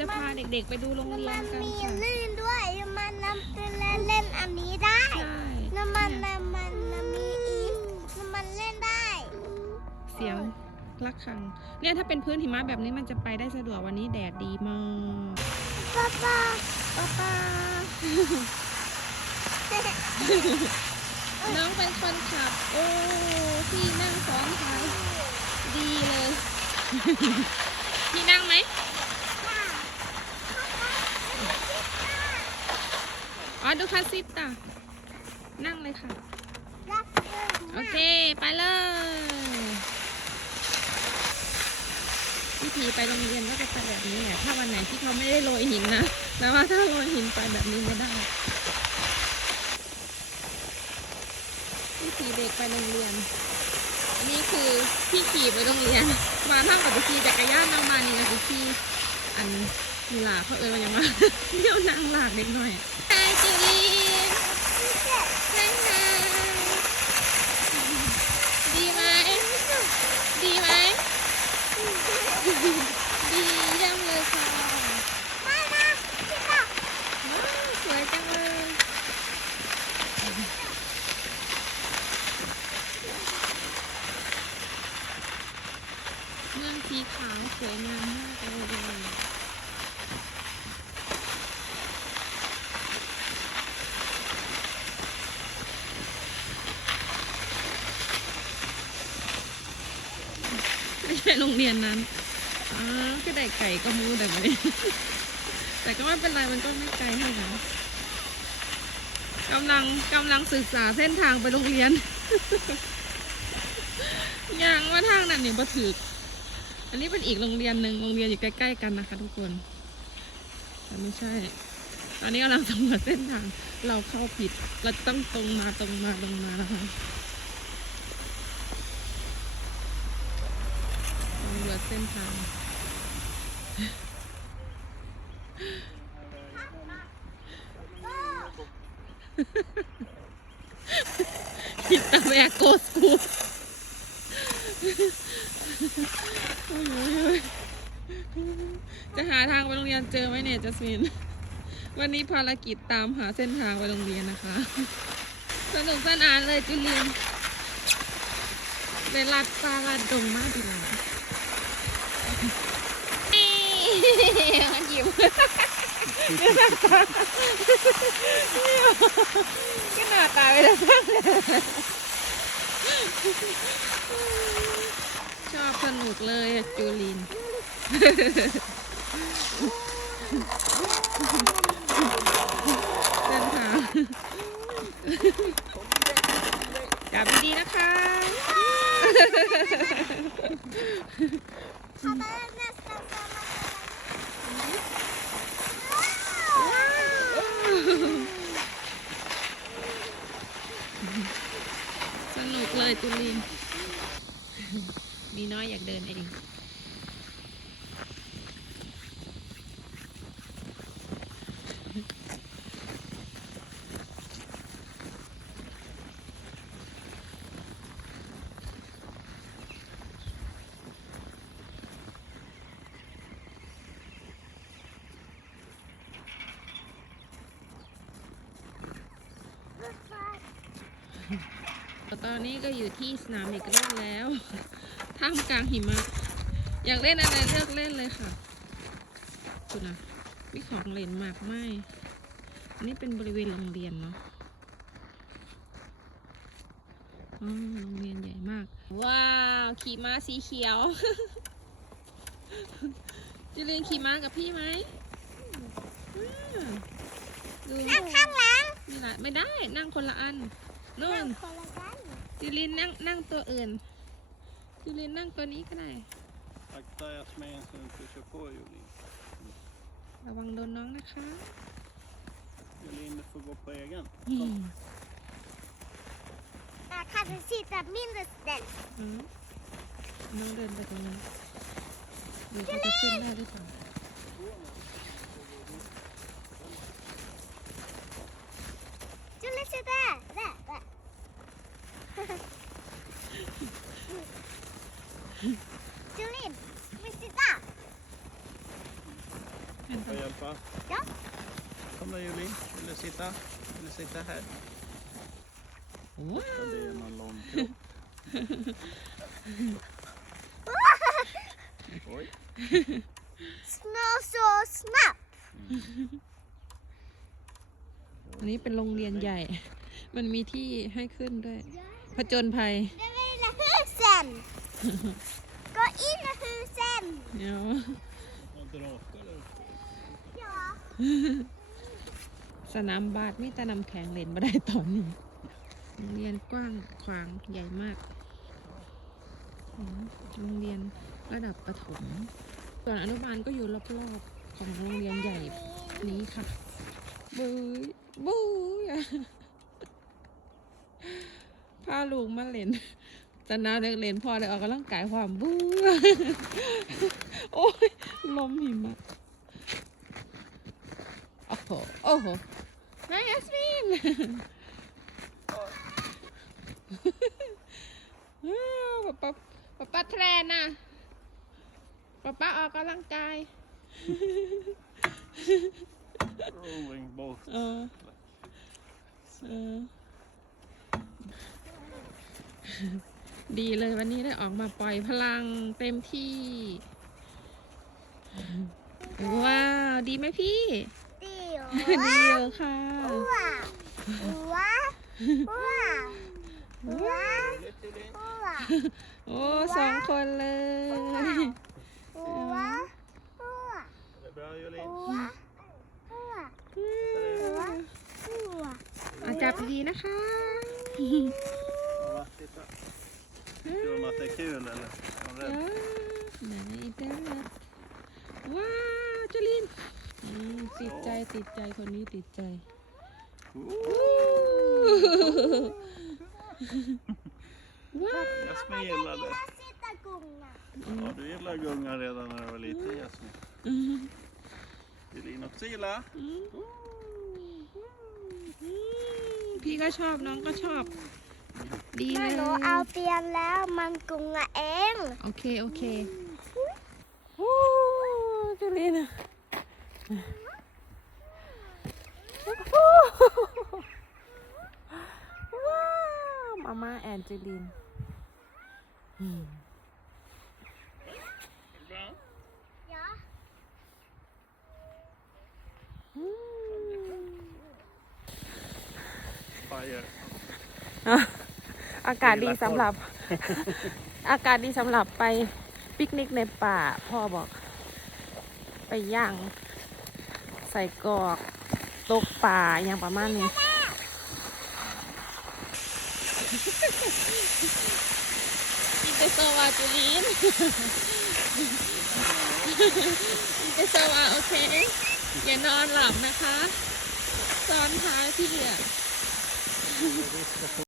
จะพาเด็กๆไปดูโรงเรียมันนกันมีค่ะลื่นด้วยมันน้ำตื้นและเล่นอันนี้ได้ใช่ น้ำมันเนี่ยน้ำมันน้ำมีอีกน้ำมันเล่นได้ เสียงระฆัง เนี่ยถ้าเป็นพื้นหิมะแบบนี้มันจะไปได้สะดวกวันนี้แดดดีมากป้าป้าป้าป้าน้องเป็นคนขับ โอ้พี่นั่งซ้อนท้ายดีเลย พี่นั่งไหม อ๋อดูคาซิปตานั่งเลยค่ะ โอเค ไปเลยวิธีไปโรงเรียนก็จะไปแบบนี้แหละถ้าวันไหนที่เขาไม่ได้โรยหินนะแต่ว่าถ้าโรยหินไปแบบนี้ไม่ได้วิธีเด็กไปโรงเรียน นี่คือพี่ขี่ไปโรงเรียน มาท่ากับขี่จักรยานเอามานี่กับขี่อันนีหลาเขาเอ่ยมาอย่างมาเที่ยวนางหลากเด็กหน่อย ไอจูลีนางนางดีไหม ดีไหม ดีเยี่ยมเลยค่ะ มานะพี่ป้า ว้าวสวยจังเลย เมืองสีขาวสวยงามมากเลย ไม่ ใช่โรงเรียนนั้นอ๋อก็ได้ไก่ก็มูแต่ไม่แต่ก็ไม่เป็นไรมันก็ไม่ไกลเท่าไหร่กำลังกำลังศึกษาเส้นทางไปโรงเรียนย่างว่าทางนั้นเนี่ยมาถืออันนี้เป็นอีกโรงเรียนหนึ่งโรงเรียนอยู่ใกล้ๆกันนะคะ ทุกคนแต่ไม่ใช่ ตอนนี้กำลังสำรวจเส้นทาง เราเข้าผิด เราต้องตรงมาตรงมาตรงมานะคะสำรวจ เส้นทางคิดตะแวกโกสกูจะหาทางไปโรงเรียนเจอไหมเนี่ยจัสมิน วันนี้ภารกิจตามหาเส้นทางไปโรงเรียนนะคะ สนุกสนานเลยจุเรียนเป็นลัดปลาลัดดงมากดีเลย มันหยิบก็หน้าตาก็หน้าตาไปแล้วชอบสนุกเลยจูลินเส้นทางจับดีๆนะคะ สตาร์ทมาสนุกเลยตุลิน มีน้อยอยากเดินเอง อนนี้ก็อยู่ที่สนามเด็กเล่นแล้วท่ามกลางหิมะ อยากเล่นอะไรเลือกเล่นเลยค่ะคุณนะมีของเล่นมากไม่อันนี้เป็นบริเวณโรงเรียนเนาะอ๋อโรงเรียนใหญ่มาก ว้าว ขี่ม้าสีเขียวจะเรียนขี่ม้ากับพี่ไหมอืมดูนั่งข้างหลังนี่แหละไม่ได้นั่งคนละอันนู่นั่ จิลินนั่งนั่งตัวอื่นจิลินนั่งตัวนี้ก็ได้ Akta Jasmin så du inte kör på Jolin. ระวังโดนน้องนะคะ Jolin, du får gå på egen. อืมอะข้าจะสิจับมินเดสเดนอืมน้องเดินไปตรงนี้เดี๋ยวเขาจะขึ้นได้หรือเปล่า จุลิสิตาแร่แร่จุลินมิสิตา Får jag hjälpa? Ja. Kom då Julie. Vill du sitta? Vill du sitta här? Wow. Så det är någon lång kropp. Oj. Snow so snap. อันนี้เป็นโรงเรียนใหญ่ มันมีที่ให้ขึ้นด้วย ผจญภัย Det vill husen. Gå in i husen. เดี๋ยว Och drakar där uppe. สนามบาสไม่แต่นำแข่งเล่นมาได้ตอนนี้โรงเรียนกว้างขวางใหญ่มากโรงเรียนระดับประถม ส่วนอนุบาลก็อยู่รอบๆของโรงเรียนใหญ่นี้ค่ะบุ้ยบุ้ยพาลูกมาเล่นแต่นาเด็กเล่นพอได้ออกกำลังกายความบู้ยโอ้ยลมหิมะ โอ้โห โอ้โหนายแอสมินอ้าวป๊าป๊าป๊าป๊าแทรนนะป๊าป๊าออกกำลังกาย Rolling boat. เออเออดีเลยวันนี้ได้ออกมาปล่อยพลังเต็มที่ ว้าว ดีไหมพี่ Dio. ดีเลยค่ะ Wow. Wow. Wow. Wow. Lite Julie. Wow. โอ้สองคนเลย Wow. Wow. Är det bra Julie? Wow. Wow. Wow. อาจับดีนะคะ Ja, titta. Tycker de att det är kul eller? Är de เอ rädda? อไหนเด้ อว้าวจลินอืมติดใจติดใจคนนี้ติดใจว้าว Jasmin gillar det. Sitta gunga. Ja, du gillar gunga redan när du var liten Jasmin. อืม Julin också gilla. อืมอืมพี่ก็ชอบน้องก็ชอบ ดีเลแม่ยหนูเอาเตียนแล้วมันกุงอะเอง โอเค โอเคโอ้จลินว้าว มาม่าแอนเจลินอืม Bra. ยะอืม Fire. อะอากาศดีสำหรับ อากาศดีสำหรับไปปิกนิกในป่า พ่อบอก ไปย่าง ใส่กอก ตกป่าอย่างประมาณนี้อินเตโซวาจูลินอินเตโซวาโอเค อย่านอนหลับนะคะ ซ้อนท้ายพี่เหลือ